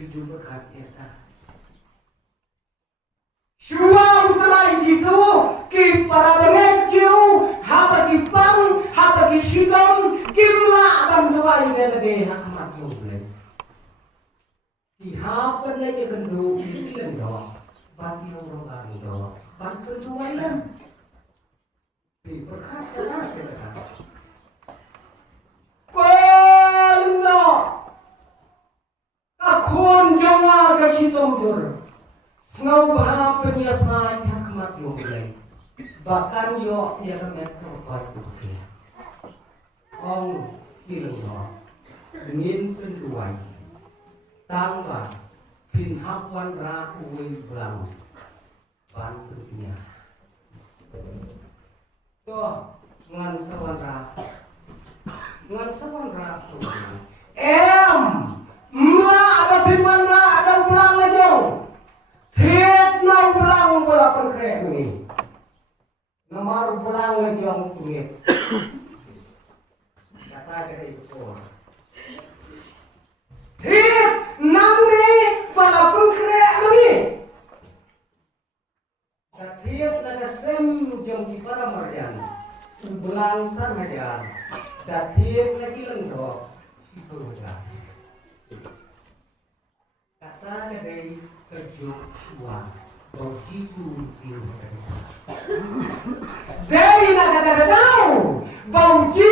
Hidup berkat eta. Syuang terai Yesu ki para bengeju haba ki pang haba ki shigam kimla ban duai gelage hakmat yule. Ki haba lagi kendu ilan do. Ban ki orang do. Ban kedua lan. Ki berkat eta kita. Kolno. Akun jawa ka sitom jur. Ngau bahap penyiasat hikmat mulai. Bahkan yo dia metro kuat tu. Ong kilau dingin pentuai. Tangga pinhapuan rakuai belang. Bantunya. Toh ngan sawan raku. Mula ada firman ra ada belang aja. Thiệt nông belang bola perkrek ni. Nomor belang lagi yang kuat. Kata kita itu. Thiệt nông ni bola perkrek ni. Thiệt nak sem jom di para marian. Belang sama dia. Thiệt lagi lengkap. Itu dah. Kata dari kerjaan bau jitu dari nak kata tahu bau jitu